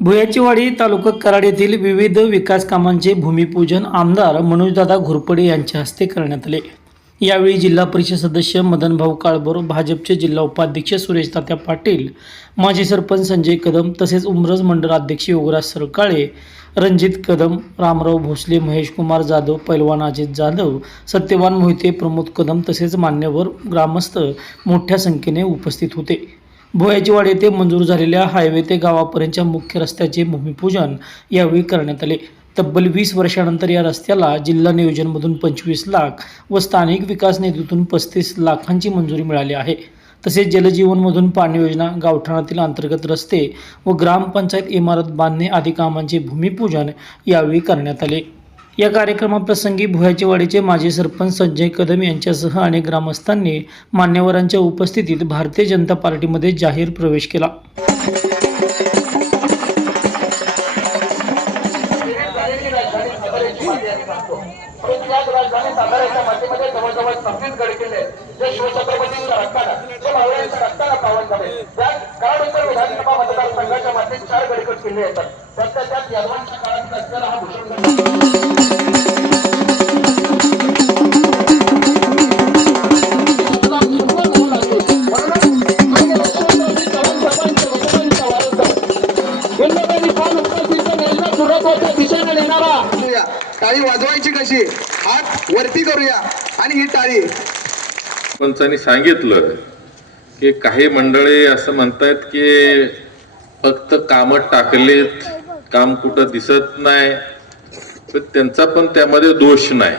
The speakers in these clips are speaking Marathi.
भुयाचीवाडी तालुका कराड येथील विविध विकास कामांचे भूमिपूजन आमदार मनोजदादा घोरपडे यांच्या हस्ते करण्यात आले। यावेळी जिल्हा परिषद सदस्य मदनभाऊ काळभोर, भाजपचे जिल्हा उपाध्यक्ष सुरेश तात्या पाटील, माजी सरपंच संजय कदम तसेच उमरज मंडळ अध्यक्ष योगराज सरकाळे, रणजित कदम, रामराव भोसले, महेश कुमार जाधव, पैलवान अजित जाधव, सत्यवान मोहिते, प्रमोद कदम तसेच मान्यवर ग्रामस्थ मोठ्या संख्येने उपस्थित होते। भुयाचीवाडी येथे मंजूर झालेल्या हायवे ते गावापर्यंतच्या मुख्य रस्त्याचे भूमिपूजन यावेळी करण्यात आले। तब्बल 20 वर्षांनंतर या रस्त्याला जिल्हा नियोजनमधून 25 लाख व स्थानिक विकास निधीतून 35 लाखांची मंजुरी मिळाली आहे। तसेच जलजीवनमधून पाणी योजना, गावठाणातील अंतर्गत रस्ते व ग्रामपंचायत इमारत बांधणे आदी कामांचे भूमिपूजन यावेळी करण्यात आले। या कार्यक्रमाप्रसंगी भुयाचीवाडीचे माजी सरपंच संजय कदम यांच्यासह अनेक ग्रामस्थांनी मान्यवरांच्या उपस्थितीत भारतीय जनता पार्टीमध्ये जाहीर प्रवेश केला। टाळी वाजवायची कशी, हात वरती करूया आणि ही टाळी। पंचांनी सांगितलं की काही मंडळी असं म्हणतात की फक्त कामं टाकलेत, काम कुठं दिसत नाही, पण त्यांचा पण त्यामध्ये दोष नाही।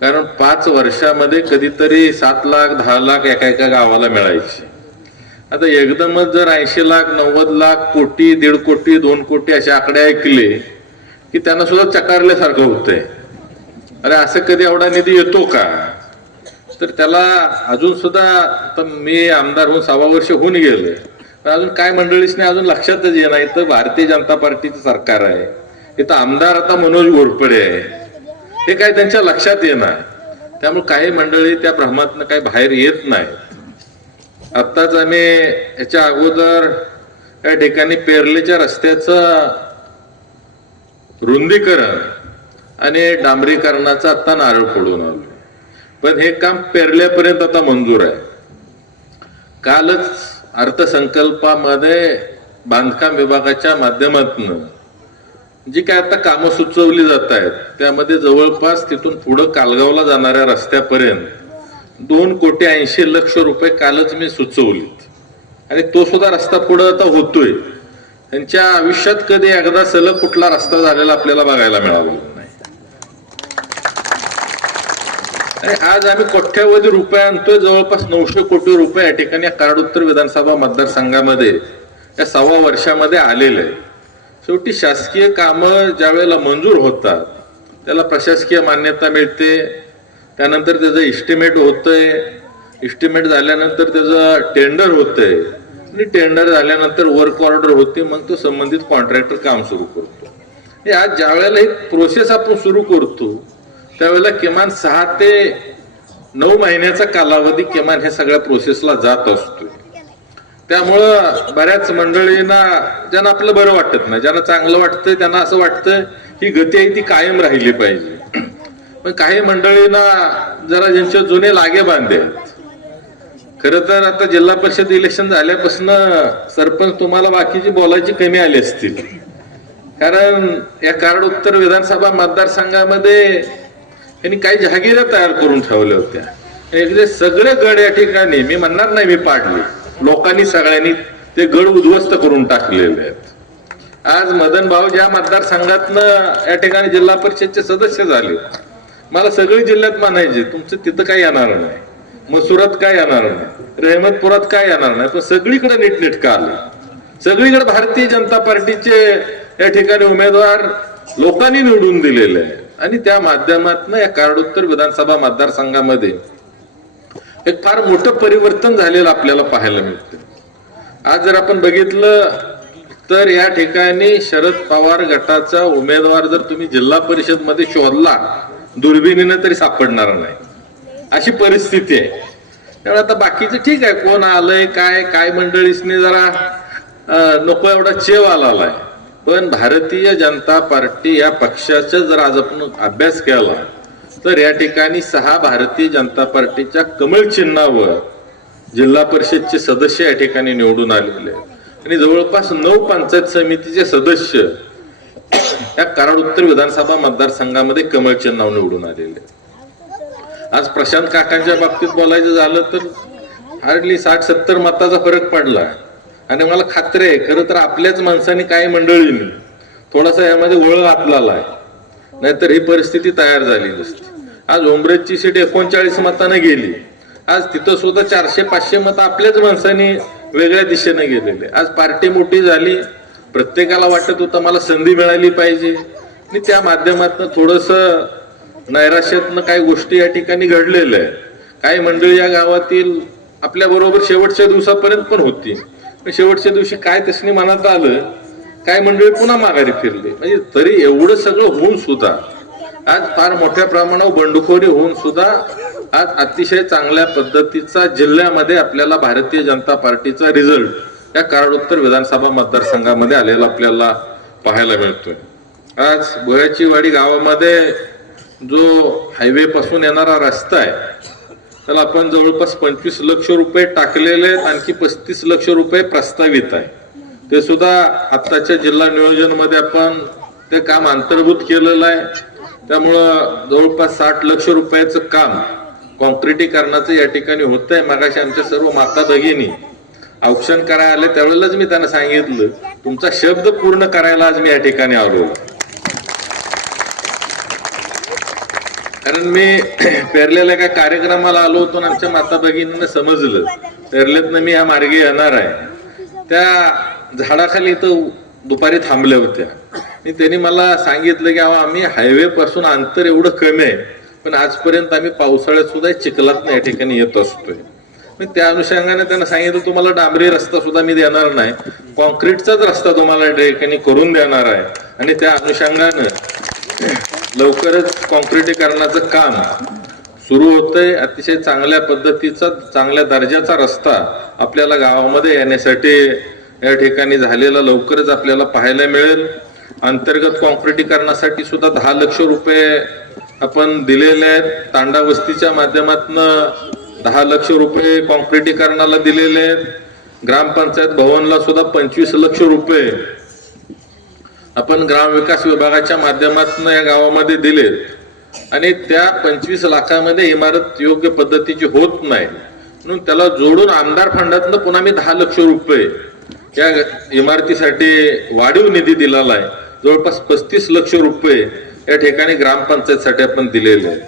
कारण 5 वर्षामध्ये कधीतरी 7 लाख 10 लाख एका गावाला मिळायची। आता एकदमच जर 80 लाख 90 लाख कोटी 1.5 कोटी 2 कोटी असे आकडे ऐकले की त्यांना सुद्धा चकारल्यासारखं होतंय। अरे असं कधी एवढा निधी येतो का? तर त्याला अजून सुद्धा, आता मी आमदार होऊन 6 वर्ष होऊन गेले, पण अजून काय मंडळीच नाही, अजून लक्षातच येणार। इथं भारतीय जनता पार्टीचं सरकार आहे, इथं आमदार आता मनोज घोरपडे आहे, हे काय त्यांच्या लक्षात येणार। त्यामुळे काही मंडळी त्या भ्रमातनं काही बाहेर येत नाही। आत्ताच आम्ही याच्या अगोदर या ठिकाणी पेरलेच्या रस्त्याचं रुंदीकरण आणि डांबरीकरणाचा आता नारळ फोडून आलो, पण हे काम पेरल्यापर्यंत आता मंजूर आहे। कालच अर्थसंकल्पामध्ये बांधकाम विभागाच्या माध्यमातून जी काय आता कामं सुचवली जात आहेत त्यामध्ये जवळपास तिथून पुढं कालगावला जाणाऱ्या रस्त्यापर्यंत 2,80,00,000 रुपये कालच मी सुचवलीत, आणि तो सुद्धा रस्ता पुढं आता होतोय। त्यांच्या आयुष्यात कधी एकदा सलग कुठला रस्ता झालेला आपल्याला बघायला मिळाला नाही। आणि आज आम्ही कोट्यावधी रुपये आणतोय, जवळपास 900 कोटी रुपये या ठिकाणी कराड उत्तर विधानसभा मतदारसंघामध्ये या 6 वर्षामध्ये आलेले आहे। शेवटी शासकीय कामं ज्या वेळेला मंजूर होतात त्याला प्रशासकीय मान्यता मिळते, त्यानंतर त्याचं इस्टिमेट होतंय, इस्टिमेट झाल्यानंतर त्याचं टेंडर होतंय, आणि टेंडर झाल्यानंतर वर्क ऑर्डर होते, मग तो संबंधित कॉन्ट्रॅक्टर काम सुरू करतो। आज ज्या वेळेला ही प्रोसेस आपण सुरू करतो त्यावेळेला किमान 6 ते 9 महिन्याचा कालावधी किमान ह्या सगळ्या प्रोसेसला जात असतो। त्यामुळं बऱ्याच मंडळींना, ज्यांना आपलं बरं वाटत नाही, ज्यांना चांगलं वाटतंय त्यांना असं वाटतं ही गती आहे ती कायम राहिली पाहिजे। पण काही मंडळींना जरा ज्यांचे जुने लागे बांधे, खरं तर आता जिल्हा परिषद इलेक्शन झाल्यापासून सरपंच तुम्हाला बाकीची बोलायची कमी आली असतील, कारण या कराड उत्तर विधानसभा मतदारसंघामध्ये त्यांनी काही जहागिरा तयार करून ठेवल्या होत्या। सगळे गड या ठिकाणी, मी म्हणणार नाही मी पाडले, लोकांनी सगळ्यांनी ते गड उद्ध्वस्त करून टाकलेले आहेत। आज मदन भाऊ ज्या मतदारसंघातनं या ठिकाणी जिल्हा परिषदचे सदस्य झाले, मला सगळे जिल्ह्यात म्हणायचे तुमचं तिथं काय येणार नाही, मसुरात काय येणार नाही, रहमतपुरात काय येणार नाही, पण सगळीकडे नीटनेटकं आलं। सगळीकडे भारतीय जनता पार्टीचे या ठिकाणी उमेदवार लोकांनी निवडून दिलेले आहे, आणि त्या माध्यमातून या कराड उत्तर विधानसभा मतदारसंघामध्ये एक फार मोठं परिवर्तन झालेलं आपल्याला पाहायला मिळते। आज जर आपण बघितलं तर या ठिकाणी शरद पवार गटाचा उमेदवार जर तुम्ही जिल्हा परिषद मध्ये शोधला दुर्बिणीनं तरी सापडणार नाही, अशी परिस्थिती आहे। त्यामुळे आता बाकीचं ठीक आहे, कोण आलंय काय काय मंडळीसने जरा नको एवढा चेव आलाय, पण भारतीय जनता पार्टी या पक्षाचा जर आज आपण अभ्यास केला तर या ठिकाणी 6 भारतीय जनता पार्टीच्या कमळ चिन्हावर जिल्हा परिषदचे सदस्य या ठिकाणी निवडून आलेले आहेत आणि जवळपास 9 पंचायत समितीचे सदस्य या कराड उत्तर विधानसभा मतदारसंघामध्ये कमळ चिन्हावर निवडून आलेले आहेत. आज प्रशांत काकांच्या बाबतीत बोलायचं झालं तर हार्डली 60-70 मताचा फरक पडला आणि मला खात्री आहे खरं तर आपल्याच माणसांनी काही मंडळींनी थोडासा यामध्ये वळ घातलेला आहे, नाहीतर ही परिस्थिती तयार झाली नसती. आज उमरेजची सीट 39 मताने गेली. आज तिथं सुद्धा 400-500 मतं आपल्याच माणसांनी वेगळ्या दिशेने गेलेले. आज पार्टी मोठी झाली, प्रत्येकाला वाटत होतं मला संधी मिळाली पाहिजे आणि त्या माध्यमातून थोडस नैराश्यातनं काही गोष्टी या ठिकाणी घडलेल्या आहेत. काही मंडळी या गावातील आपल्या बरोबर शेवटच्या दिवसापर्यंत पण होती, पण शेवटच्या दिवशी काय तसनी मनात आलं, काय मंडळी पुन्हा माघारी फिरली. म्हणजे तरी एवढं सगळं होऊन सुद्धा आज फार मोठ्या प्रमाणावर बंडखोरी होऊन सुद्धा आज अतिशय चांगल्या पद्धतीचा जिल्ह्यामध्ये आपल्याला भारतीय जनता पार्टीचा रिझल्ट या कराड उत्तर विधानसभा मतदारसंघामध्ये आलेला आपल्याला पाहायला मिळतोय. आज भोयाची वाडी गावामध्ये जो हायवे पासून येणारा रस्ता आहे त्याला आपण जवळपास 25 लक्ष रुपये टाकलेले आहेत, आणखी 35 लक्ष रुपये प्रस्तावित आहे. ते सुद्धा आत्ताच्या जिल्हा नियोजन मध्ये आपण ते काम अंतर्भूत केलेलं आहे. त्यामुळं जवळपास 60 लक्ष रुपयाचं काम कॉन्क्रिटीकरणाचं या ठिकाणी होत आहे. मगाशी आमच्या सर्व माता भगिनी औक्षण करायला आले त्यावेळेलाच मी त्यांना सांगितलं तुमचा शब्द पूर्ण करायला आज मी या ठिकाणी आलो. कारण मी पेरलेल्या एका कार्यक्रमाला आलो होतो आणि आमच्या माता भगिनींना समजलं पेरलेतनं मी या मार्गे येणार आहे. त्या झाडाखाली इथं दुपारी थांबल्या होत्या आणि त्यांनी मला सांगितलं की आम्ही हायवे पासून अंतर एवढं कमी आहे पण आजपर्यंत आम्ही पावसाळ्यात सुद्धा चिखलात या ठिकाणी येत असतोय. त्या अनुषंगाने त्यांना सांगितलं तुम्हाला डांबरी रस्ता सुद्धा मी देणार नाही, कॉन्क्रीटचाच रस्ता तुम्हाला या ठिकाणी करून देणार आहे आणि त्या अनुषंगानं लवकरच कॉन्क्रिटीकरणाचं काम सुरू होतंय. अतिशय चांगल्या पद्धतीचा चांगल्या दर्जाचा रस्ता आपल्याला गावामध्ये येण्यासाठी या ठिकाणी झालेला लवकरच आपल्याला पाहायला मिळेल. अंतर्गत कॉन्क्रिटीकरणासाठी सुद्धा 10 लक्ष रुपये आपण दिलेले आहेत. तांडा वस्तीच्या माध्यमातून 10 लक्ष रुपये कॉन्क्रिटीकरणाला दिलेले आहेत. ग्रामपंचायत भवनला सुद्धा 25 लक्ष रुपये आपण ग्रामविकास विभागाच्या माध्यमातून या गावामध्ये दिलेत आणि त्या 25 लाखामध्ये इमारत योग्य पद्धतीची होत नाही म्हणून त्याला जोडून आमदार फंडातनं पुन्हा मी 10 लक्ष रुपये या इमारतीसाठी वाढीव निधी दिलेला आहे. जवळपास 35 लक्ष रुपये या ठिकाणी ग्रामपंचायतसाठी आपण दिलेले आहेत.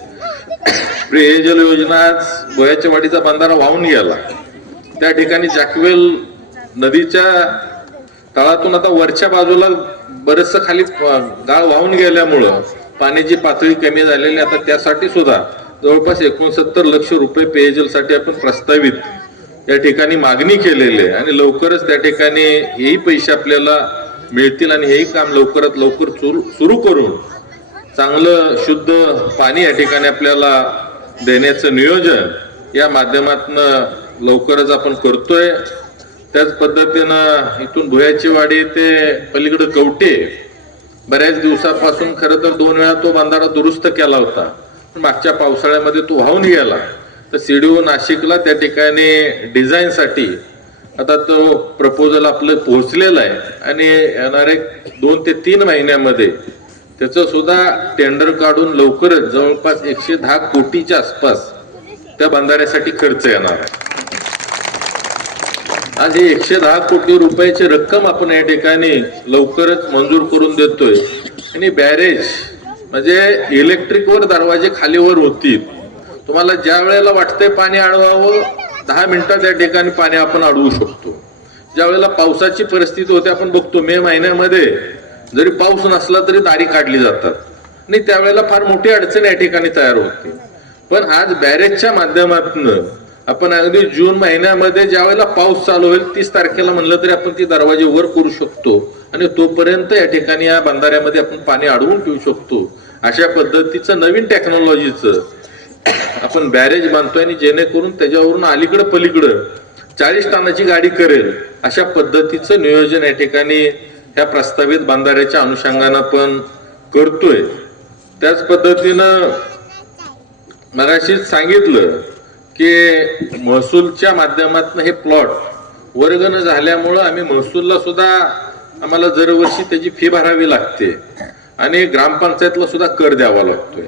पेयजल योजना आज भोयाच्या वाडीचा बंधारा वाहून गेला. त्या ठिकाणी जॅकवेल नदीच्या तळातून आता वरच्या बाजूला बरेचसं खाली गाळ वाहून गेल्यामुळं पाण्याची पातळी कमी झालेली. आता त्यासाठी सुद्धा जवळपास 69 लक्ष रुपये पेयजलसाठी आपण प्रस्तावित या ठिकाणी मागणी केलेली आहे आणि लवकरच त्या ठिकाणी हेही पैसे आपल्याला मिळतील आणि हेही काम लवकरात लवकर सुरू करून चांगलं शुद्ध पाणी या ठिकाणी आपल्याला देण्याचं नियोजन या माध्यमातून लवकरच आपण करतोय. त्याच पद्धतीनं इथून भुयाची वाडी ते पलीकडे कवटे बऱ्याच दिवसापासून खरं तर 2 वेळा तो बंधारा दुरुस्त केला होता पण मागच्या पावसाळ्यामध्ये तो वाहून गेला. तर सीडीओ नाशिकला त्या ठिकाणी डिझाईनसाठी आता तो प्रपोजल आपलं पोहोचलेला आहे आणि येणारे 2 ते 3 महिन्यामध्ये त्याचं सुद्धा टेंडर काढून लवकरच जवळपास 110 कोटीच्या आसपास त्या बंधाऱ्यासाठी खर्च येणार आहे. आज ही 110 कोटी रुपयाची रक्कम आपण या ठिकाणी लवकरच मंजूर करून देतोय आणि बॅरेज म्हणजे इलेक्ट्रिकवर दरवाजे खालीवर होतील. तुम्हाला ज्या वेळेला वाटतंय पाणी अडवावं 10 मिनिटात या ठिकाणी पाणी आपण अडवू शकतो. ज्या वेळेला पावसाची परिस्थिती होते आपण बघतो मे महिन्यामध्ये जरी पाऊस नसला तरी दारी काढली जातात आणि त्यावेळेला फार मोठी अडचण या ठिकाणी तयार होते. पण आज बॅरेजच्या माध्यमातून आपण अगदी जून महिन्यामध्ये ज्या वेळेला पाऊस चालू होईल 30 तारखेला म्हणलं तरी आपण ती दरवाजे वर करू शकतो आणि तोपर्यंत या ठिकाणी या बंधाऱ्यामध्ये आपण पाणी अडवून ठेवू शकतो. अशा पद्धतीचं नवीन टेक्नॉलॉजीचं आपण बॅरेज बांधतोय आणि जेणेकरून त्याच्यावरून अलीकडं पलीकडं 40 टनाची गाडी करेल अशा पद्धतीचं नियोजन या ठिकाणी ह्या प्रस्तावित बंधाऱ्याच्या अनुषंगानं पण करतोय. त्याच पद्धतीनं मगाशीच सांगितलं की महसूलच्या माध्यमातून हे प्लॉट वर्ग न झाल्यामुळं आम्ही महसूलला सुद्धा आम्हाला दरवर्षी त्याची फी भरावी लागते आणि ग्रामपंचायतला सुद्धा कर द्यावा लागतोय.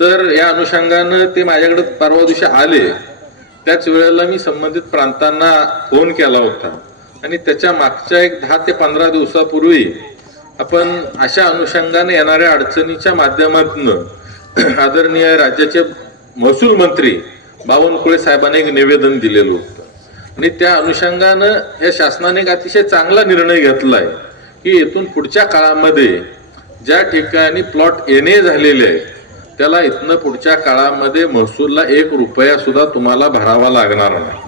तर या अनुषंगानं ते माझ्याकडे परवा दिवशी आले. त्याच वेळेला मी संबंधित प्रांतांना फोन केला होता आणि त्याच्या मागच्या एक 10 ते 15 दिवसापूर्वी आपण अशा अनुषंगाने येणाऱ्या अडचणीच्या माध्यमातून आदरणीय राज्याचे महसूल मंत्री बावनकुळे साहेबांनी एक निवेदन दिलेलं होतं आणि त्या अनुषंगानं या शासनाने एक अतिशय चांगला निर्णय घेतलाय की इथून पुढच्या काळामध्ये ज्या ठिकाणी प्लॉट येणे झालेले आहेत त्याला इथनं पुढच्या काळामध्ये महसूलला 1 रुपया सुद्धा तुम्हाला भरावा लागणार नाही.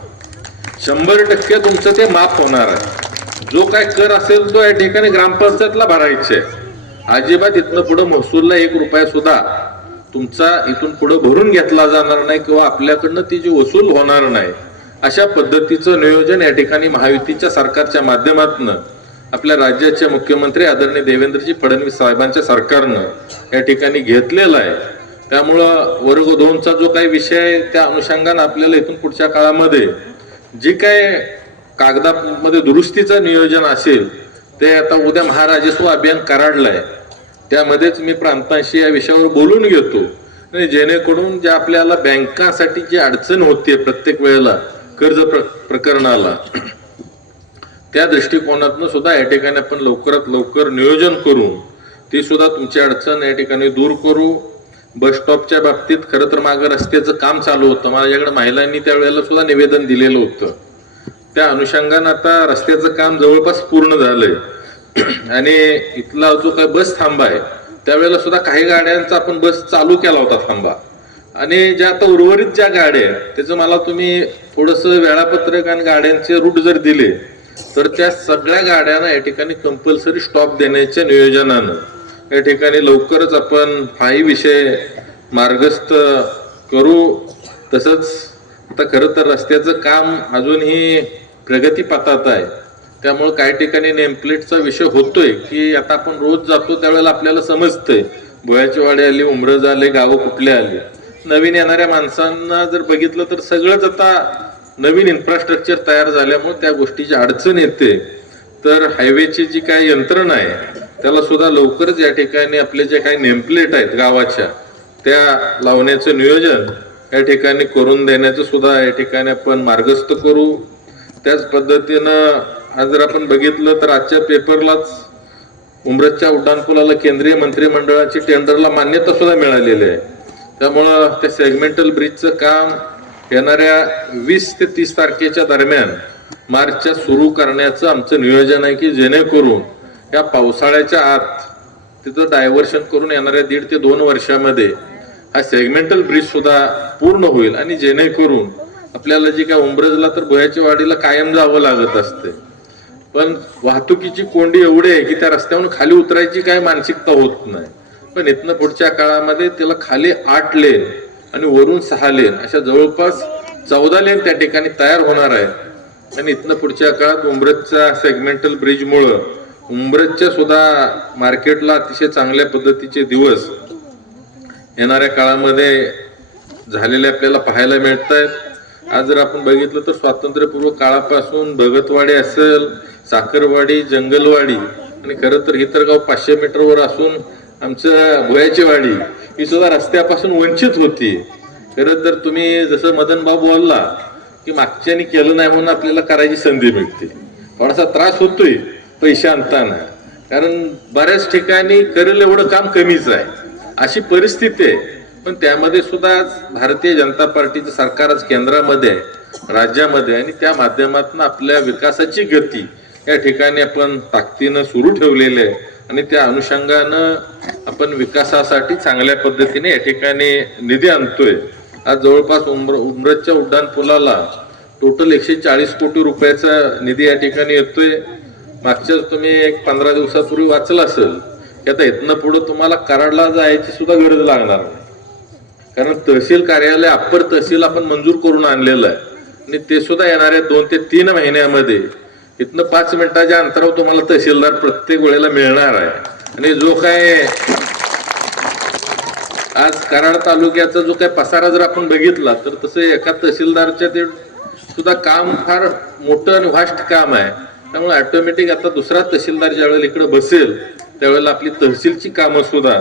100% तुमचं ते माफ होणार आहे. जो काय कर असेल तो या ठिकाणी ग्रामपंचायतला भरायचे. अजिबात इथनं पुढे महसूलला 1 रुपया सुद्धा तुमचा इथून पुढे भरून घेतला जाणार नाही किंवा आपल्याकडनं ती जी वसूल होणार नाही. अशा पद्धतीचं नियोजन या ठिकाणी महायुतीच्या सरकारच्या माध्यमातून आपल्या राज्याचे मुख्यमंत्री आदरणीय देवेंद्रजी फडणवीस साहेबांच्या सरकारनं या ठिकाणी घेतलेला आहे. त्यामुळं वर्ग 2चा जो काही विषय आहे त्या अनुषंगाने आपल्याला इथून पुढच्या काळामध्ये जी काय कागदामध्ये दुरुस्तीचं नियोजन असेल ते आता उद्या महाराजस्व अभियान कराडलंय त्यामध्येच मी प्रांतांशी या विषयावर बोलून घेतो आणि जेणेकरून ज्या आपल्याला बँकांसाठी जी अडचण होते प्रत्येक वेळेला कर्ज प्रकरणाला त्या दृष्टिकोनातून सुद्धा या ठिकाणी आपण लवकरात लवकर नियोजन करून ती सुद्धा तुमची अडचण या ठिकाणी दूर करू. बस स्टॉपच्या बाबतीत खरं तर मागं रस्त्याचं काम चालू होतं. माझ्याकडे महिलांनी त्यावेळेला सुद्धा निवेदन दिलेलं होतं. त्या अनुषंगानं आता रस्त्याचं काम जवळपास पूर्ण झालंय आणि इथला जो काय बस थांबा आहे त्यावेळेला सुद्धा काही गाड्यांचा आपण बस चालू केला होता थांबा आणि ज्या आता उर्वरित ज्या गाड्या आहेत त्याचं मला तुम्ही थोडंसं वेळापत्रक आणि गाड्यांचे रूट जर दिले तर त्या सगळ्या गाड्यांना या ठिकाणी कंपल्सरी स्टॉप देण्याच्या नियोजनानं या ठिकाणी लवकरच आपण हाही विषय मार्गस्थ करू. तसंच आता खरं तर रस्त्याचं काम अजूनही प्रगतीपथात आहे. त्यामुळे काही ठिकाणी नेमप्लेटचा विषय होतोय की आता आपण रोज जातो त्यावेळेला आपल्याला समजतंय भोयाची वाडी आली, उमरज आले, गावं कुठले आली. नवीन येणाऱ्या माणसांना जर बघितलं तर सगळंच आता नवीन इन्फ्रास्ट्रक्चर तयार झाल्यामुळे त्या गोष्टीची अडचण येते. तर हायवेची जी काही यंत्रणा आहे त्याला सुद्धा लवकरच या ठिकाणी आपले जे काही नेमप्लेट आहेत गावाच्या त्या लावण्याचं नियोजन या ठिकाणी करून देण्याचं सुद्धा या ठिकाणी आपण मार्गस्थ करू. त्याच पद्धतीनं आज जर आपण बघितलं तर आजच्या पेपरलाच उमरजच्या उड्डाणपुलाला केंद्रीय मंत्रिमंडळाची टेंडरला मान्यता सुद्धा मिळालेली आहे. त्यामुळं त्या सेगमेंटल ब्रिजचं काम येणाऱ्या 20 ते 30 तारखेच्या दरम्यान मार्चच्या सुरू करण्याचं आमचं नियोजन आहे की जेणेकरून या पावसाळ्याच्या आत तिथं डायव्हर्शन करून येणाऱ्या 1.5 ते 2 वर्षामध्ये हा सेगमेंटल ब्रिज सुद्धा पूर्ण होईल आणि जेणेकरून आपल्याला जी काय उमरजला तर भोयाच्या वाडीला कायम जावं लागत असते पण वाहतुकीची कोंडी एवढी आहे की त्या रस्त्यावरून खाली उतरायची काय मानसिकता होत नाही. पण इथनं पुढच्या काळामध्ये त्याला खाली 8 लेन आणि वरून 6 लेन अशा जवळपास 14 लेन त्या ठिकाणी तयार होणार आहेत आणि इथनं पुढच्या काळात उमरजच्या सेगमेंटल ब्रिजमुळं उमरजच्या सुद्धा मार्केटला अतिशय चांगल्या पद्धतीचे दिवस येणाऱ्या काळामध्ये झालेले आपल्याला पाहायला मिळत आहेत. आज जर आपण बघितलं तर स्वातंत्र्यपूर्व काळापासून भगतवाडी असेल, साखरवाडी, जंगलवाडी आणि खरं तर हितरगाव 500 मीटरवर असून आमचं भोयाची वाडी ही सुद्धा रस्त्यापासून वंचित होती. खरं तर तुम्ही जसं मदन भाऊ बोलला की मागच्यानी केलं नाही म्हणून आपल्याला करायची संधी मिळते. थोडासा त्रास होतोय पैसे आणताना कारण बऱ्याच ठिकाणी करेल एवढं काम कमीच आहे अशी परिस्थिती आहे. पण त्यामध्ये सुद्धा भारतीय जनता पार्टीचं सरकार आज केंद्रामध्ये आहे, राज्यामध्ये आणि त्या माध्यमातून आपल्या विकासाची गती या ठिकाणी आपण ताकदीनं सुरू ठेवलेली आहे आणि त्या अनुषंगानं आपण विकासासाठी चांगल्या पद्धतीने या ठिकाणी निधी आणतोय. आज जवळपास उमरजच्या उड्डाण पुलाला टोटल 140 कोटी रुपयाचा निधी या ठिकाणी येतोय. मागच्याच तुम्ही एक 15 दिवसापूर्वी वाचलं असेल की आता इथनं पुढे तुम्हाला कराडला जायची सुद्धा गरज लागणार नाही कारण तहसील कार्यालय अप्पर तहसील आपण मंजूर करून आणलेलं आहे आणि ते सुद्धा येणाऱ्या 2 ते 3 महिन्यामध्ये इथनं 5 मिनिटाच्या अंतरावर तुम्हाला तहसीलदार प्रत्येक वेळेला मिळणार आहे. आणि जो काय आज कराड तालुक्याचा जो काय पसारा जर आपण बघितला तर तसं एका तहसीलदारच्या ते सुद्धा काम फार मोठं आणि व्हास्ट काम आहे. त्यामुळे ऑटोमॅटिक आता दुसरा तहसीलदार ज्या वेळेला इकडे बसेल त्यावेळेला आपली तहसीलची कामं सुद्धा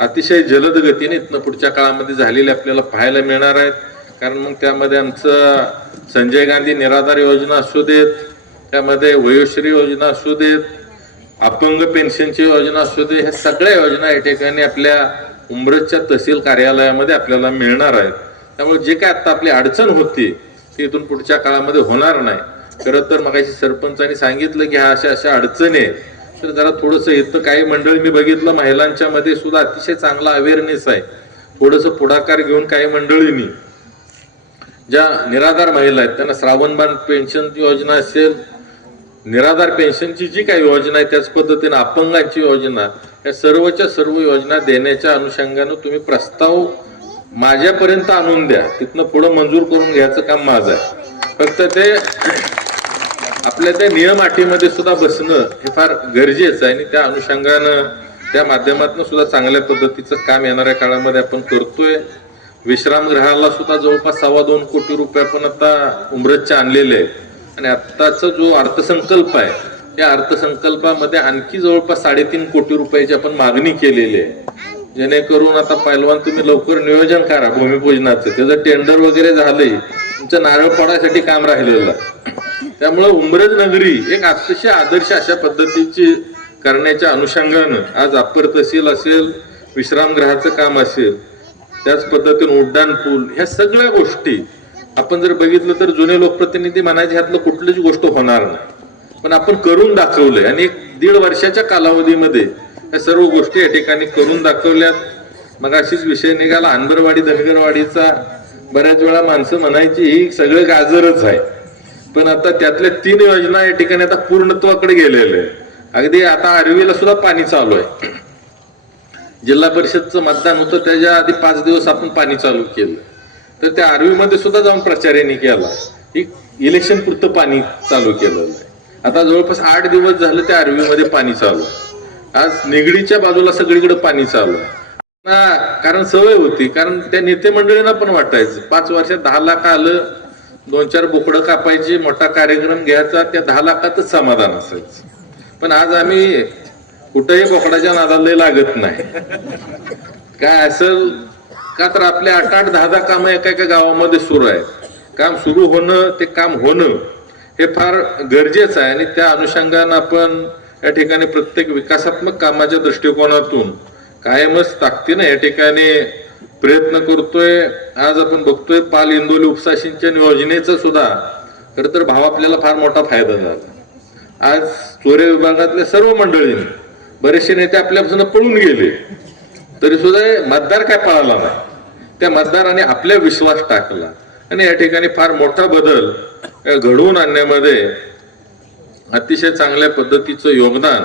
अतिशय जलद गतीने इथनं पुढच्या काळामध्ये झालेली आपल्याला पाहायला मिळणार आहेत. कारण मग त्यामध्ये आमचं संजय गांधी निराधार योजना असू देत, त्यामध्ये वयोश्री योजना असू देत, अपंग पेन्शनची योजना असू दे, ह्या सगळ्या योजना या ठिकाणी आपल्या उंब्रजच्या तहसील कार्यालयामध्ये आपल्याला मिळणार आहेत. त्यामुळे जे काय आता आपली अडचण होती ती इथून पुढच्या काळामध्ये होणार नाही. खरं तर मगाशी सरपंचांनी सांगितलं की ह्या अशा अशा अडचणी आहे, तर जरा थोडंसं इथं काही मंडळी मी बघितलं महिलांच्या मध्ये सुद्धा अतिशय चांगला अवेअरनेस आहे. थोडंसं पुढाकार घेऊन काही मंडळींनी ज्या निराधार महिला आहेत त्यांना श्रावणबान पेन्शन योजना असेल, निराधार पेन्शनची जी काही योजना आहे त्याच पद्धतीने अपंगांची योजना, या सर्वच्या सर्व योजना देण्याच्या अनुषंगानं तुम्ही प्रस्ताव माझ्यापर्यंत आणून द्या. तिथनं पुढं मंजूर करून घ्यायचं काम माझं आहे. फक्त ते आपल्या त्या नियम अटीमध्ये सुद्धा बसणं हे फार गरजेचं आहे आणि त्या अनुषंगानं त्या माध्यमातून सुद्धा चांगल्या पद्धतीचं काम येणाऱ्या काळामध्ये आपण करतोय. विश्रामगृहाला सुद्धा जवळपास 2.25 कोटी रुपये आपण आता उंब्रजच्या आणलेले आहेत. आणि आत्ताचा जो अर्थसंकल्प आहे त्या अर्थसंकल्पामध्ये आणखी जवळपास 3.5 कोटी रुपयाची आपण मागणी केलेली आहे. जेणेकरून आता पहिलवान तुम्ही लवकर नियोजन करा भूमिपूजनाचं, त्याचं टेंडर वगैरे झालंय, तुमचं नारळ फोडायसाठी काम राहिलेलं आहे. त्यामुळे उंब्रज नगरी एक अतिशय आदर्श अशा पद्धतीची करण्याच्या अनुषंगानं आज अप्पर तहसील असेल, विश्रामगृहाचं काम असेल, त्याच पद्धतीने उड्डाण पूल, ह्या सगळ्या गोष्टी आपण जर बघितलं तर जुने लोकप्रतिनिधी म्हणायचे ह्यातलं कुठलीच गोष्ट होणार नाही, पण आपण करून दाखवलंय. आणि 1.5 वर्षाच्या कालावधीमध्ये या सर्व गोष्टी या ठिकाणी करून दाखवल्यात. मग अशीच विषय निघाला आंबरवाडी धनगरवाडीचा. बऱ्याच वेळा माणसं म्हणायची ही सगळं गाजरच आहे, पण आता त्यातल्या 3 योजना या ठिकाणी आता पूर्णत्वाकडे गेलेल्या आहे. अगदी आता आर्वीला सुद्धा पाणी चालू आहे. जिल्हा परिषदचं मतदान होतं त्याच्या आधी 5 दिवस आपण पाणी चालू केलं, तर त्या आर्वीमध्ये सुद्धा जाऊन प्रचारांनी केला. इलेक्शन पुरतं पाणी चालू केलेलं आहे. आता जवळपास 8 दिवस झालं त्या आर्वीमध्ये पाणी चालू आहे. आज निगडीच्या बाजूला सगळीकडे पाणी चालू आहे. कारण सवय होती, कारण त्या नेते मंडळींना पण वाटायचं 5 वर्षात 10 लाख आलं, 2-4 बोकडं कापायची, मोठा कार्यक्रम घ्यायचा, त्या 10 लाखातच समाधान असायचं. पण आज आम्ही कुठेही बोकडाच्या नादाला लागत नाही. काय असेल का तर आपले 8-8, 10-10 कामं एका एका गावामध्ये सुरू आहेत. काम सुरू होणं, ते काम होणं हे फार गरजेचं आहे. आणि त्या अनुषंगानं आपण या ठिकाणी प्रत्येक विकासात्मक कामाच्या दृष्टिकोनातून कायमच ताकदीने या ठिकाणी प्रयत्न करतोय. आज आपण बघतोय पाल इंदोली उपसा सिंचन योजनेचा सुद्धा खरं तर भाव आपल्याला फार मोठा फायदा झाला. आज चोरे विभागातल्या सर्व मंडळींनी, बरेचसे नेते आपल्यापासून पळून गेले तरी सुद्धा मतदार काय पळाला नाही. त्या मतदाराने आपल्या विश्वास टाकला आणि या ठिकाणी फार मोठा बदल घडवून आणण्यामध्ये अतिशय चांगल्या पद्धतीचं योगदान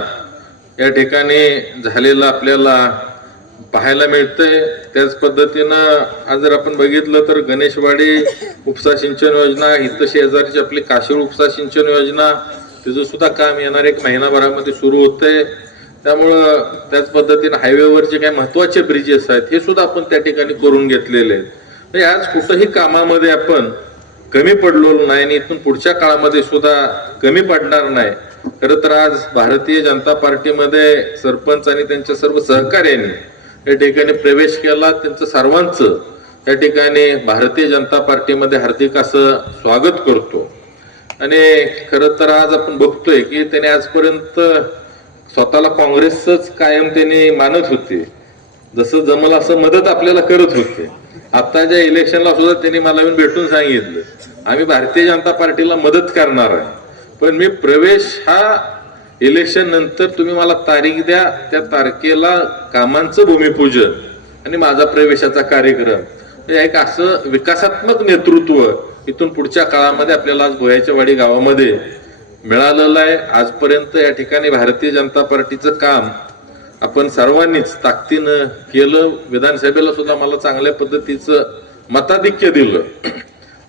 या ठिकाणी झालेलं आपल्याला पाहायला मिळतंय. त्याच पद्धतीनं आज जर आपण बघितलं तर गणेशवाडी उपसा सिंचन योजना, इथं शेजारची आपली काशीळ उपसा सिंचन योजना, त्याचं सुद्धा काम येणार 1 महिनाभरामध्ये सुरू होतंय. त्यामुळं त्याच पद्धतीनं हायवेवरचे काही महत्वाचे ब्रिजेस आहेत हे सुद्धा आपण त्या ठिकाणी करून घेतलेले आहेत. आज कुठंही कामामध्ये आपण कमी पडलो नाही आणि इथून पुढच्या काळामध्ये सुद्धा कमी पडणार नाही. खरं तर आज भारतीय जनता पार्टीमध्ये सरपंच आणि त्यांच्या सर्व सहकार्यांनी या ठिकाणी प्रवेश केला. त्यांचं सर्वांचं या ठिकाणी भारतीय जनता पार्टीमध्ये हार्दिक असं स्वागत करतो. आणि खरं तर आज आपण बघतोय की त्याने आजपर्यंत स्वतःला काँग्रेसच कायम त्यांनी मानत होते, जसं जमलं असं मदत आपल्याला करत होते. आताच्या इलेक्शनला सुद्धा त्यांनी मला येऊन भेटून सांगितलं आम्ही भारतीय जनता पार्टीला मदत करणार आहे, पण मी प्रवेश हा इलेक्शन नंतर तुम्ही मला तारीख द्या, त्या तारखेला कामांचं भूमिपूजन आणि माझा प्रवेशाचा कार्यक्रम. एक असं विकासात्मक नेतृत्व इथून पुढच्या काळामध्ये आपल्याला आज भोयाच्या वाडी गावामध्ये मिळालेलं आहे. आजपर्यंत या ठिकाणी भारतीय जनता पार्टीचं काम आपण सर्वांनीच ताकदीनं केलं. विधानसभेला सुद्धा मला चांगल्या पद्धतीचं मताधिक्य दिलं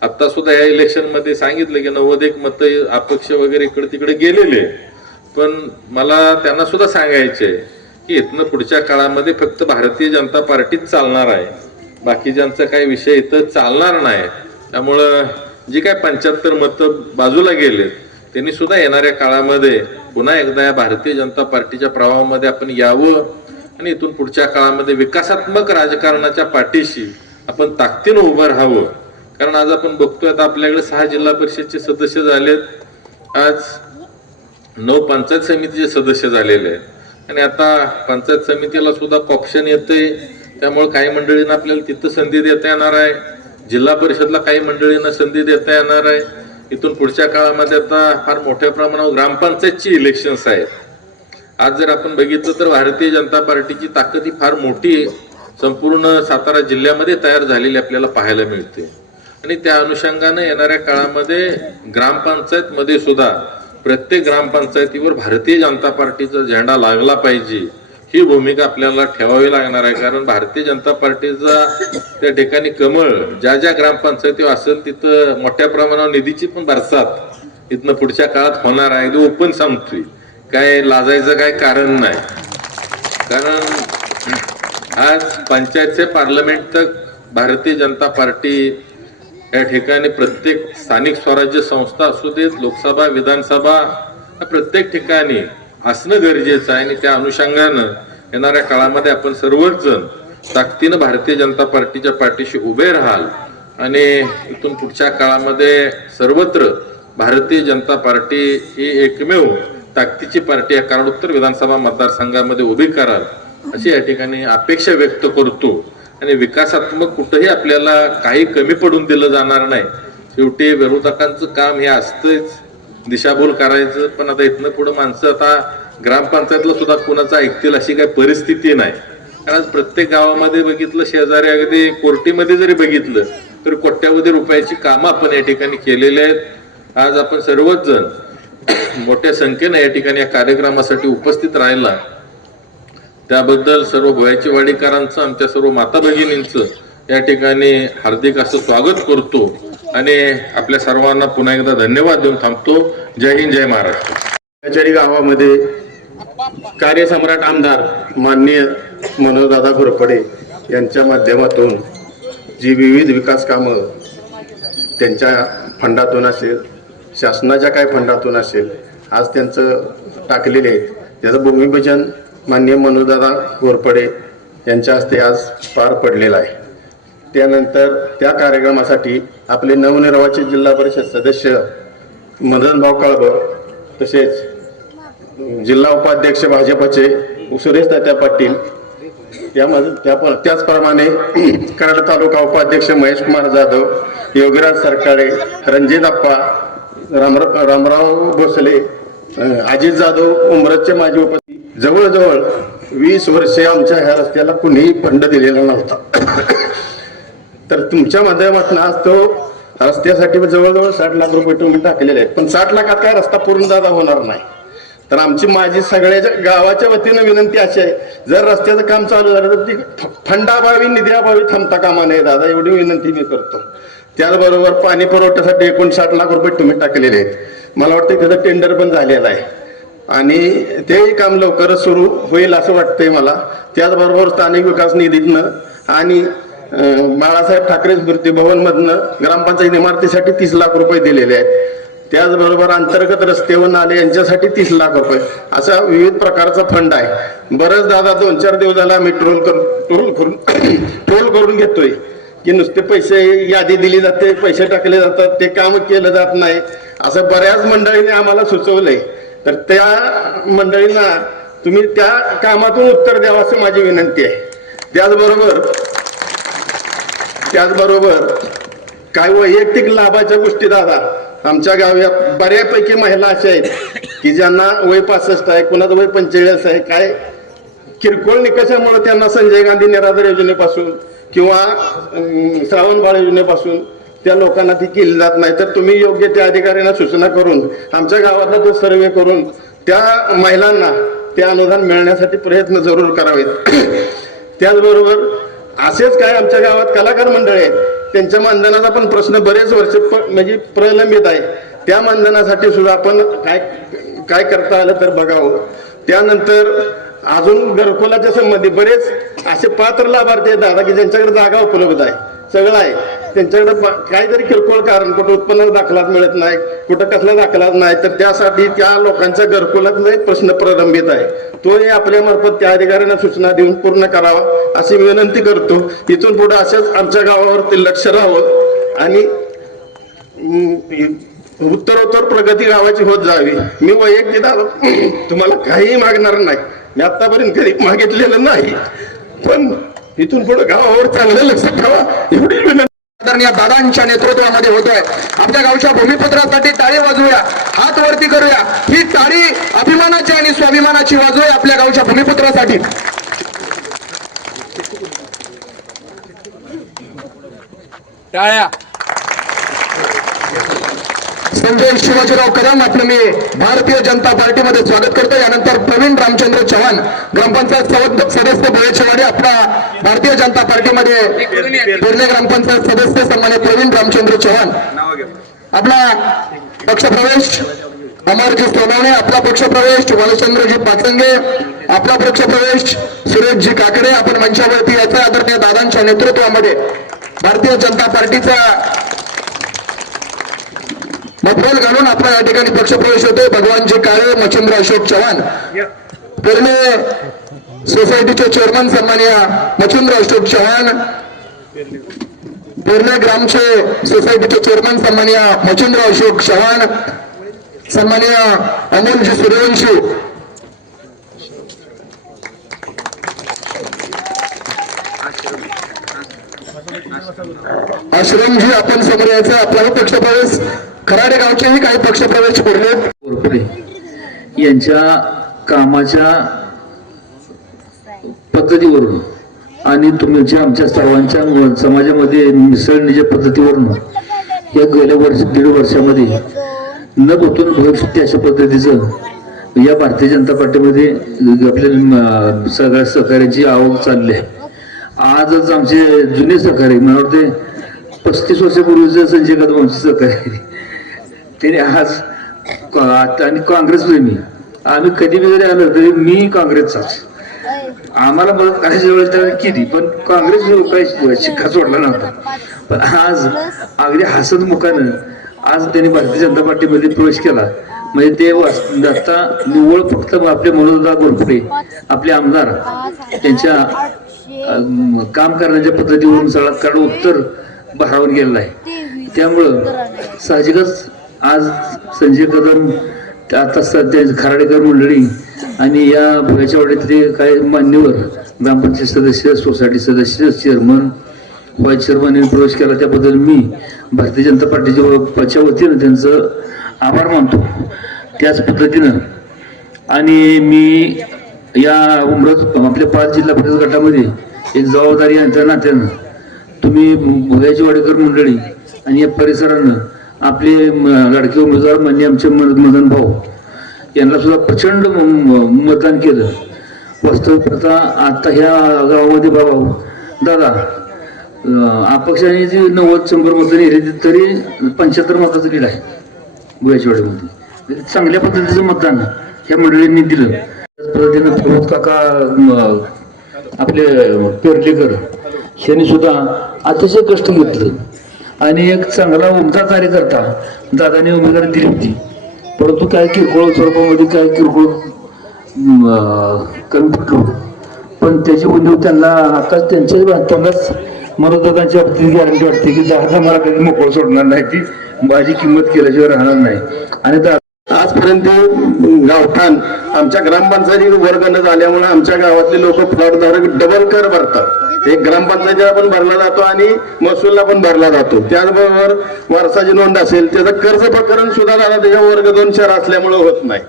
आता सुद्धा या इलेक्शन मध्ये सांगितलं की 91 मतं अपक्ष वगैरे इकडे तिकडे गेलेले, पण मला त्यांना सुद्धा सांगायचे की इथनं पुढच्या काळामध्ये फक्त भारतीय जनता पार्टीच चालणार आहे, बाकीच्यांचा काही विषय इथं चालणार नाही. त्यामुळं जी काय 75 मतं बाजूला गेलेत त्यांनी सुद्धा येणाऱ्या काळामध्ये पुन्हा एकदा या भारतीय जनता पार्टीच्या प्रवाहामध्ये आपण यावं आणि इथून पुढच्या काळामध्ये विकासात्मक राजकारणाच्या पाठीशी आपण ताकदीनं उभं राहावं. कारण आज आपण बघतोय आता आपल्याकडे 6 जिल्हा परिषदचे सदस्य झालेत, आज 9 पंचायत समितीचे सदस्य झालेले आहेत आणि आता पंचायत समितीला सुद्धा ऑप्शन येते. त्यामुळे काही मंडळींना आपल्याला तिथं संधी देता येणार आहे, जिल्हा परिषदला काही मंडळींना संधी देता येणार आहे. इथून पुढच्या काळामध्ये आता फार मोठ्या प्रमाणावर ग्रामपंचायतची इलेक्शन्स आहेत. आज जर आपण बघितलं तर भारतीय जनता पार्टीची ताकद ही फार मोठी संपूर्ण सातारा जिल्ह्यामध्ये तयार झालेली आपल्याला पाहायला मिळते आणि त्या अनुषंगाने येणाऱ्या काळामध्ये ग्रामपंचायत मध्ये सुद्धा प्रत्येक ग्रामपंचायतीवर भारतीय जनता पार्टीचा झेंडा लागला पाहिजे ही भूमिका आपल्याला ठेवावी लागणार आहे. कारण भारतीय जनता पार्टीचा त्या ठिकाणी कमळ ज्या ज्या ग्रामपंचायतीवर असेल तिथं मोठ्या प्रमाणावर निधीची पण भरसात इथनं पुढच्या काळात होणार आहे. एकदम ओपन सांगतोय, काय लाजायचं काय कारण नाही. कारण आज पंचायत से पार्लमेंट तक भारतीय जनता पार्टी या ठिकाणी प्रत्येक स्थानिक स्वराज्य संस्था असू देत, लोकसभा विधानसभा प्रत्येक ठिकाणी असणं गरजेचं आहे आणि त्या अनुषंगानं येणाऱ्या काळामध्ये आपण सर्वच जण ताकदीनं भारतीय जनता पार्टीच्या पाठीशी उभे राहाल आणि इथून पुढच्या काळामध्ये सर्वत्र भारतीय जनता पार्टी ही एकमेव ताकदीची पार्टी या कराड विधानसभा मतदारसंघामध्ये उभी कराल अशी या ठिकाणी अपेक्षा व्यक्त करतो. आणि विकासात्मक कुठेही आपल्याला काही कमी पडून दिलं जाणार नाही. शेवटी विरोधकांचं काम हे असतंच दिशाभूल करायचं, पण आता इथनं पुढे माणसं आता ग्रामपंचायतला सुद्धा कुणाचं ऐकतील अशी काही परिस्थिती नाही. कारण आज प्रत्येक गावामध्ये बघितलं, शेजारी अगदी कोर्टीमध्ये जरी बघितलं तर कोट्यावधी रुपयाची कामं आपण या ठिकाणी केलेली आहेत. आज आपण सर्वच जण मोठ्या संख्येने या ठिकाणी या कार्यक्रमासाठी उपस्थित राहिला त्याबद्दल सर्व भुयाची वाडीकरांचं, आमच्या सर्व माता भगिनींचं या ठिकाणी हार्दिक असं स्वागत करतो आणि आपल्या सर्वांना पुन्हा एकदा धन्यवाद देऊन थांबतो. जय हिंद, जय महाराष्ट्र. भुयाचडी गावामध्ये कार्यसम्राट आमदार माननीय मनोजदादा घोरपडे यांच्या माध्यमातून जी विविध विकास कामं त्यांच्या फंडातून असेल, शासनाच्या काय फंडातून असेल, आज त्यांचं टाकलेले आहेत. त्याचं भूमिपूजन माननीय मनोजदादा घोरपडे यांच्या हस्ते आज पार पडलेलं आहे. त्यानंतर त्या कार्यक्रमासाठी आपले नवनिर्वाचित जिल्हा परिषद सदस्य मदनभाऊ काळबर, तसेच जिल्हा उपाध्यक्ष भाजपचे सुरेश तात्या पाटील, त्याचप्रमाणे कराड तालुका उपाध्यक्ष महेश कुमार जाधव, योगीराज सरकाळे, रणजित अप्पा, रामराव भोसले, अजित जाधव, उमरतचे माजी उपस्थित, जवळजवळ 20 वर्षे आमच्या ह्या रस्त्याला कुणीही फंड दिलेला नव्हता. तर तुमच्या माध्यमातून आज तो रस्त्यासाठी जवळजवळ 60 लाख रुपये तुम्ही टाकलेले आहेत. पण 60 लाखात काय रस्ता पूर्ण दादा होणार नाही. तर आमची माझी सगळ्याच्या गावाच्या वतीनं विनंती अशी आहे, जर रस्त्याचं काम चालू झालं तर ती फंडाभावी निधीअभावी थांबता कामा नये दादा, एवढी विनंती मी करतो. त्याचबरोबर पाणी पुरवठ्यासाठी एकूण 60 लाख रुपये तुम्ही टाकलेले आहेत. मला वाटतं त्याचं टेंडर पण झालेलं आहे आणि तेही काम लवकरच सुरू होईल असं वाटतंय मला. त्याचबरोबर स्थानिक विकास निधीतनं आणि बाळासाहेब ठाकरे स्मृती भवन मधनं ग्रामपंचायत इमारतीसाठी 30 लाख रुपये दिलेले आहेत. त्याचबरोबर अंतर्गत रस्ते व नाले यांच्यासाठी 30 लाख रुपये असा विविध प्रकारचा फंड आहे. बरंच दादा 2-4 दिवस झाला आम्ही ट्रोल करून घेतोय की नुसते पैसे यादी दिली जाते, पैसे टाकले जातात, ते काम केलं जात नाही असं बऱ्याच मंडळीने आम्हाला सुचवलंय. तर त्या मंडळींना तुम्ही त्या कामातून उत्तर द्यावं असं माझी विनंती आहे. त्याचबरोबर काय वैयक्तिक लाभाच्या गोष्टी दादा, आमच्या गावात बऱ्यापैकी महिला अशा आहेत की ज्यांना वय 65 आहे, कुणाचं वय 45 आहे, काय किरकोळ निकषामुळे त्यांना संजय गांधी निराधार योजनेपासून किंवा श्रावण बाळ योजनेपासून त्या लोकांना ती केली जात नाही. तर तुम्ही योग्य त्या अधिकाऱ्यांना सूचना करून आमच्या गावातला तो सर्वे करून त्या महिलांना ते अनुदान मिळण्यासाठी प्रयत्न जरूर करावेत. त्याचबरोबर असेच काय आमच्या गावात कलाकार मंडळ आहेत त्यांच्या मानधनाचा पण प्रश्न बरेच वर्ष म्हणजे प्रलंबित आहे. त्या मानधनासाठी सुद्धा आपण काय करता आलं तर बघावं. त्यानंतर अजून घरकुलाच्या संबंधी बरेच असे पात्र लाभार्थी आहेत दादा की ज्यांच्याकडे जागा उपलब्ध आहे, सगळं आहे, त्यांच्याकडे काहीतरी किरकोळ कारण कुठं उत्पन्न दाखला मिळत नाही, कुठं कसला दाखला नाही, तर त्यासाठी त्या लोकांच्या घरकुलाचा एक प्रश्न प्रलंबित आहे. तोही आपल्या मार्फत त्या अधिकाऱ्यांना सूचना देऊन पूर्ण करावा अशी विनंती करतो. इथून पुढे अशाच आमच्या गावावरती लक्ष राहावं आणि उत्तरोत्तर प्रगती गावाची होत जावी. मी वैयक्तिक तुम्हाला काहीही मागणार नाही, मी आतापर्यंत कधी मागितलेलं नाही, पण इथून पुढे गावावर चांगलं लक्ष ठेवा एवढी विनंती आदरणीय दादांच्या नेतृत्वामध्ये होतोय. आपल्या गावच्या भूमिपुत्रासाठी टाळी वाजवूया, हात वरती करूया. ही टाळी अभिमानाची आणि स्वाभिमानाची वाजवूया आपल्या गावच्या भूमिपुत्रासाठी. टाळ्या. संजय शिवाजीराव कदम आपलं मी भारतीय जनता पार्टीमध्ये स्वागत करतो. यानंतर प्रवीण रामचंद्र चव्हाण ग्रामपंचायत सदस्य बोळेचवाडी आपला भारतीय जनता पार्टीमध्ये पेरले ग्रामपंचायत सदस्य सन्मान्य प्रवीण रामचंद्र चव्हाण. आपला पक्षप्रवेश अमरजी सोनवणे, आपला पक्षप्रवेश वलचंद्रजी पाचंगे, आपला पक्षप्रवेश सुरेशजी काकडे. आपण मंचावरती याचा आदरणीय दादांच्या नेतृत्वामध्ये भारतीय जनता पार्टीचा मफलर घालून आपला या ठिकाणी पक्षप्रवेश होतोय. भगवानजी काळे, मच्छिंद्र अशोक चव्हाण, पेरणे सोसायटीचे चेअरमन सन्मान्य मच्छिंद्र अशोक चव्हाण, पेरणे ग्रामचे सोसायटीचे चेअरमन सन्मान्य मच्छिंद्र अशोक चव्हाण, सन्मान्य अमोलजी सूर्यवंशी, आश्रमजी आपण समोर यायचं. आपला पक्षप्रवेश खराडे गावचेही काही पक्षप्रवेश पडले. यांच्या कामाच्या पद्धतीवरून आणि तुमच्या आमच्या सर्वांच्या समाजामध्ये मिसळण्याच्या पद्धतीवरून या गेल्या दीड वर्षामध्ये न गुंतून भविष्य अशा पद्धतीचं या भारतीय जनता पार्टीमध्ये आपल्या सगळ्या सहकार्याची आवक चालली आहे. आजच आमचे जुने सहकारी मला वाटते 35 वर्षापूर्वीचं संजय कदम आमचे सहकारी, त्याने आज आणि काँग्रेस प्रेमी आम्ही कधी जरी आलो तरी मी काँग्रेसचाच, आम्हाला मदत करायची वेळ त्यावेळी केली, पण काँग्रेस काही शिक्का सोडला नव्हता. पण आज अगदी हसतमुखानं आज त्यांनी भारतीय जनता पार्टीमध्ये प्रवेश केला. म्हणजे ते आता निव्वळ फक्त आपले मनोजदादा घोरपडे आपले आमदार त्यांच्या काम करण्याच्या पद्धतीवरून सगळा कारण उत्तर भारावून गेलेला आहे. त्यामुळं साहजिकच आज संजय कदम आता सध्या खराडेकर मंडळी आणि या भुयाच्या वाडीतले काही मान्यवर ग्रामपंचायत सदस्य, सोसायटी सदस्य, चेअरमन, व्हाईस चेअरमन यांनी प्रवेश केला. त्याबद्दल मी भारतीय जनता पार्टीच्या वतीनं त्यांचं आभार मानतो. त्याच पद्धतीनं आणि मी या उमरत आपल्या 5 जिल्हा परिषद गटामध्ये एक जबाबदारी यांच्या नात्यानं तुम्ही भुयाची वाडेकर मंडळी आणि या परिसरानं आपले लाडके उमेदवार म्हणजे आमचे मदन भाऊ यांना सुद्धा प्रचंड मतदान केलं. वास्तविक आता आता ह्या गावामध्ये भाऊ दादा अपक्षाने जी 90-100 मतं नेली तरी 75 मताचं लीड आहे भुयाची वाडीमध्ये. चांगल्या पद्धतीचं मतदान ह्या मंडळींनी दिलं. त्याच पद्धतीनं प्रमोद काका आपले पेरलेकर यांनी सुद्धा अतिशय कष्ट घेतलं आणि एक चांगला उमदा कार्यकर्ता दादाने उमेदवारी दिली होती. परंतु काय किरकोळ स्वरूपामध्ये काय किरकोळ कमी पडलो, पण त्याची उणीव त्यांना आता त्यांनाच मनोदादांच्या बाबतीत गॅरंटी वाटते की दादा मला कधी मोकळं सोडणार नाही, ती माझी किंमत केल्याशिवाय राहणार नाही. आणि आजपर्यंत गावठाण आमच्या ग्रामपंचायती वर्ग न झाल्यामुळे आमच्या गावातले लोक प्लॉटधारक डबल कर भरतात. एक ग्रामपंचायतीला पण भरला जातो आणि महसूलला पण भरला जातो. त्याचबरोबर वारसाची नोंद असेल त्याचं कर्ज प्रकरण सुद्धा झाला, त्याच्या वर्ग 2-4 असल्यामुळे होत नाही.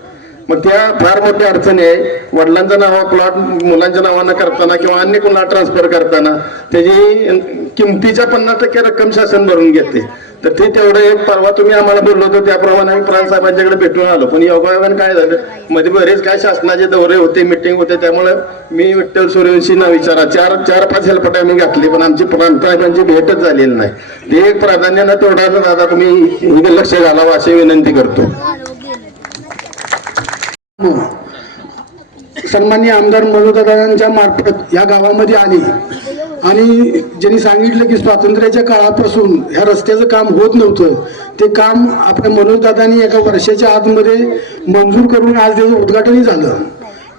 मग त्या फार मोठी अडचणी आहे. वडिलांच्या नावा प्लॉट मुलांच्या नावानं करताना किंवा अन्य कोणाला ट्रान्सफर करताना त्याची किमतीच्या 50% रक्कम शासन भरून घेते. तर ते तेवढं एक परवा तुम्ही आम्हाला बोललो होतो त्याप्रमाणे आम्ही प्राण साहेबांच्याकडे भेटून आलो. पण योगायोगाने काय झालं, मध्ये बरेच काय शासनाचे दौरे होते, मिटिंग होते, त्यामुळे मी विठ्ठल सूर्यवंशींना विचारा 4-5 हेल्पट आम्ही घातली, पण आमची प्राण साहेबांची भेटच झालेली नाही. ते एक प्राधान्यानं तेवढा दादा तुम्ही लक्ष घालावं अशी विनंती करतो. सन्माननीय आमदार मनोजदादांच्या मार्फत या गावामध्ये आले आणि ज्यांनी सांगितलं की स्वातंत्र्याच्या काळापासून ह्या रस्त्याचं काम होत नव्हतं, ते काम आपल्या मनोजदादांनी एका वर्षाच्या आतमध्ये मंजूर करून आज त्याचं उद्घाटनही झालं.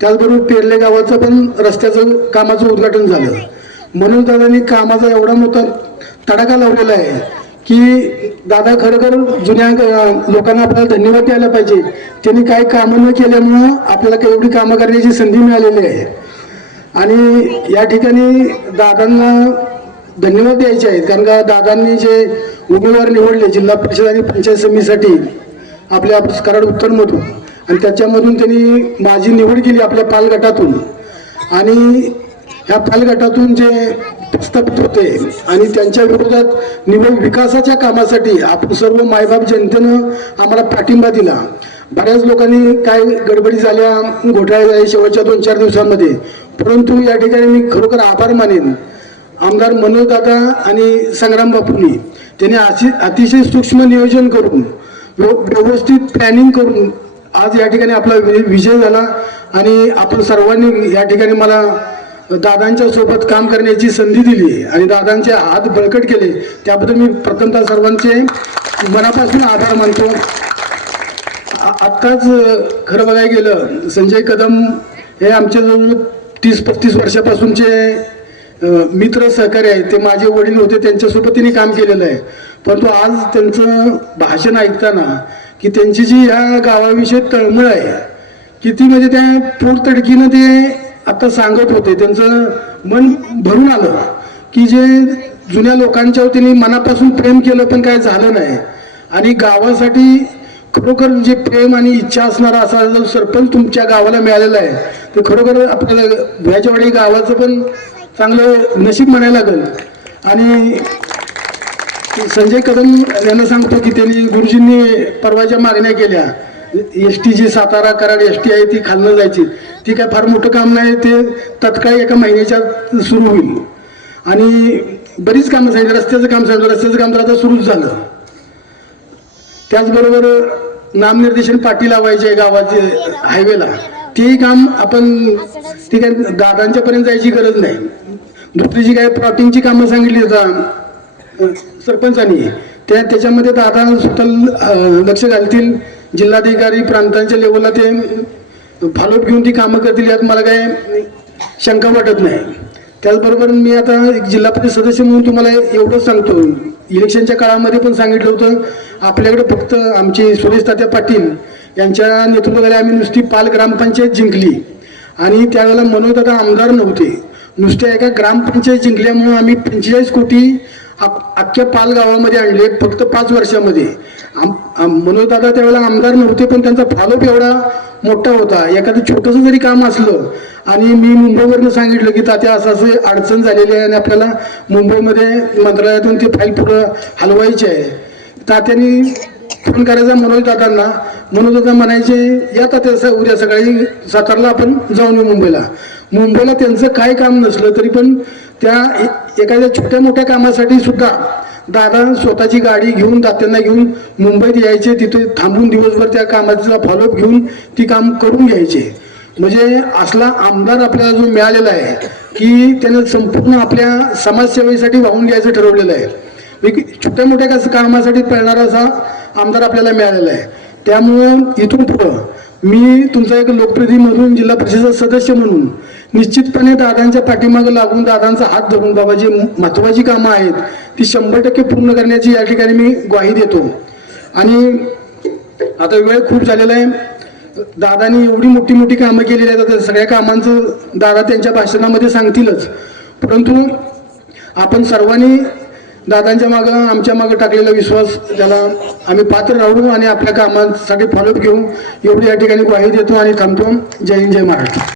त्याचबरोबर पेरले गावाचं पण रस्त्याचं कामाचं उद्घाटन झालं. मनोजदादांनी कामाचा एवढा मोठा तडाखा लावलेला आहे की दादा खरोखर जुन्या लोकांना आपल्याला धन्यवाद द्यायला पाहिजे. त्यांनी काही कामं न केल्यामुळं आपल्याला एवढी कामं करण्याची संधी मिळालेली आहे आणि या ठिकाणी दादांना धन्यवाद द्यायचे आहेत. कारण का दादांनी जे उमेदवार निवडले जिल्हा परिषद आणि पंचायत समितीसाठी आपल्या कराड उत्तरमधून आणि त्याच्यामधून त्यांनी माझी निवड केली आपल्या पाल गटातून आणि ह्या पाल गटातून जे प्रस्थापित होते आणि त्यांच्या विरोधात निवड विकासाच्या कामासाठी आपण सर्व मायबाप जनतेनं आम्हाला पाठिंबा दिला. बऱ्याच लोकांनी काय गडबडी झाल्या, घोटाळे झाले शेवटच्या 2-4 दिवसांमध्ये, परंतु या ठिकाणी मी खरोखर आभार मानेन आमदार मनोजदादा आणि संग्राम बापूंनी. त्यांनी अतिशय सूक्ष्म नियोजन करून व्यवस्थित प्लॅनिंग करून आज या ठिकाणी आपला विजय झाला आणि आपण सर्वांनी या ठिकाणी मला दादांच्या सोबत काम करण्याची संधी दिली आणि दादांचे हात बळकट केले, त्याबद्दल मी प्रथमतः सर्वांचे मनापासून आभार मानतो. आत्ताच खरं बघायला गेलं संजय कदम हे आमच्या जवळ 30-35 वर्षापासूनचे मित्र सहकारी आहेत. ते माझे वडील होते, त्यांच्यासोबत त्यांनी काम केलेलं आहे. परंतु आज त्यांचं भाषण ऐकताना की त्यांची जी ह्या गावाविषयी तळमळ आहे किती म्हणजे त्या पोटतडकीनं ते आता सांगत होते, त्यांचं मन भरून आलं की जे जुन्या लोकांच्यावर त्यांनी मनापासून प्रेम केलं पण काय झालं नाही आणि गावासाठी खरोखर जे प्रेम आणि इच्छा असणारा असा जो सरपंच तुमच्या गावाला मिळालेला आहे ते खरोखर आपल्याला भुयाचीवाडी गावाचं पण चांगलं नशीब म्हणायला लागेल. आणि संजय कदम यांना सांगतो की त्यांनी गुरुजींनी परवाच्या मागण्या केल्या, ST जी सातारा कराड ST आहे ती खालनं जायची, ती काय फार मोठं काम नाही, ते तत्काळ एका महिन्याच्यात सुरू होईल आणि बरीच कामं सांगितली. रस्त्याचं काम सांगितलं, रस्त्याचं काम तर आता सुरूच झालं. त्याचबरोबर नामनिर्देशन पाटी लावायचे आहे गावाचे हायवेला, तेही काम आपण ती काय दादांच्या पर्यंत जायची गरज नाही. दुसरी जी काय प्लॉटिंगची कामं सांगितली होता सरपंचांनी त्याच्यामध्ये दादा स्वतः लक्ष घालतील, जिल्हाधिकारी प्रांतांच्या लेवलला ते फॉलोअप घेऊन ती कामं करतील यात मला काही शंका वाटत नाही. त्याचबरोबर मी आता एक जिल्हा परिषद सदस्य म्हणून तुम्हाला एवढंच सांगतो, इलेक्शनच्या काळामध्ये पण सांगितलं होतं आपल्याकडे फक्त आमचे सुरेश तात्या पाटील यांच्या नेतृत्वाखाली आम्ही नुसती पाल ग्रामपंचायत जिंकली आणि त्यावेळेला मनोजदादा आमदार नव्हते, नुसत्या एका ग्रामपंचायत जिंकल्यामुळे आम्ही 45 कोटी अख्ख्या पाल गावामध्ये आणले फक्त 5 वर्षामध्ये. मनोजदादा त्यावेळेला आमदार नव्हते पण त्यांचा फॉलोअप एवढा मोठा होता. एखादं छोटंसं जरी काम असलं आणि मी मुंबईवरनं सांगितलं की तात्या असं अडचण झालेली आहे आणि आपल्याला मुंबईमध्ये मंत्रालयातून ती फाईल पुढं हलवायची आहे, तात्यांनी फोन करायचा मनोजदादांना, मनोजदादा म्हणायचे या तात्या उद्या सकाळी सातारला आपण जाऊन येऊ मुंबईला त्यांचं काय काम नसलं तरी पण त्या एखाद्या छोट्या मोठ्या कामासाठी सुद्धा दादा स्वतःची गाडी घेऊन तात्यांना घेऊन मुंबईत यायचे, तिथे थांबून दिवसभर त्या कामाचा फॉलोअप घेऊन ती काम करून घ्यायचे. म्हणजे असला आमदार आपल्याला जो मिळालेला आहे की त्यानं संपूर्ण आपल्या समाजसेवेसाठी वाहून घ्यायचं ठरवलेलं आहे. छोट्या मोठ्या कामासाठी पळणारा असा आमदार आपल्याला मिळालेला आहे. त्यामुळं इथून पुढं मी तुमचा एक लोकप्रतिनिधी म्हणून जिल्हा परिषद सदस्य म्हणून निश्चितपणे दादांच्या पाठीमागे लागून दादांचा हात धरून बाबा जी महत्वाची कामं आहेत ती 100% पूर्ण करण्याची या ठिकाणी मी ग्वाही देतो. आणि आता वेळ खूप झालेला आहे, दादांनी एवढी मोठी कामं केलेली आहेत, सगळ्या कामांचं दादा त्यांच्या भाषणामध्ये सांगतीलच, परंतु आपण सर्वांनी दादांच्या मागं आमच्या मागं टाकलेला विश्वास त्याला आम्ही पात्र राहू आणि आपल्या कामांसाठी फॉलोअप घेऊ एवढी या ठिकाणी ग्वाही देतो आणि थांबतो. जय हिंद, जय महाराष्ट्र.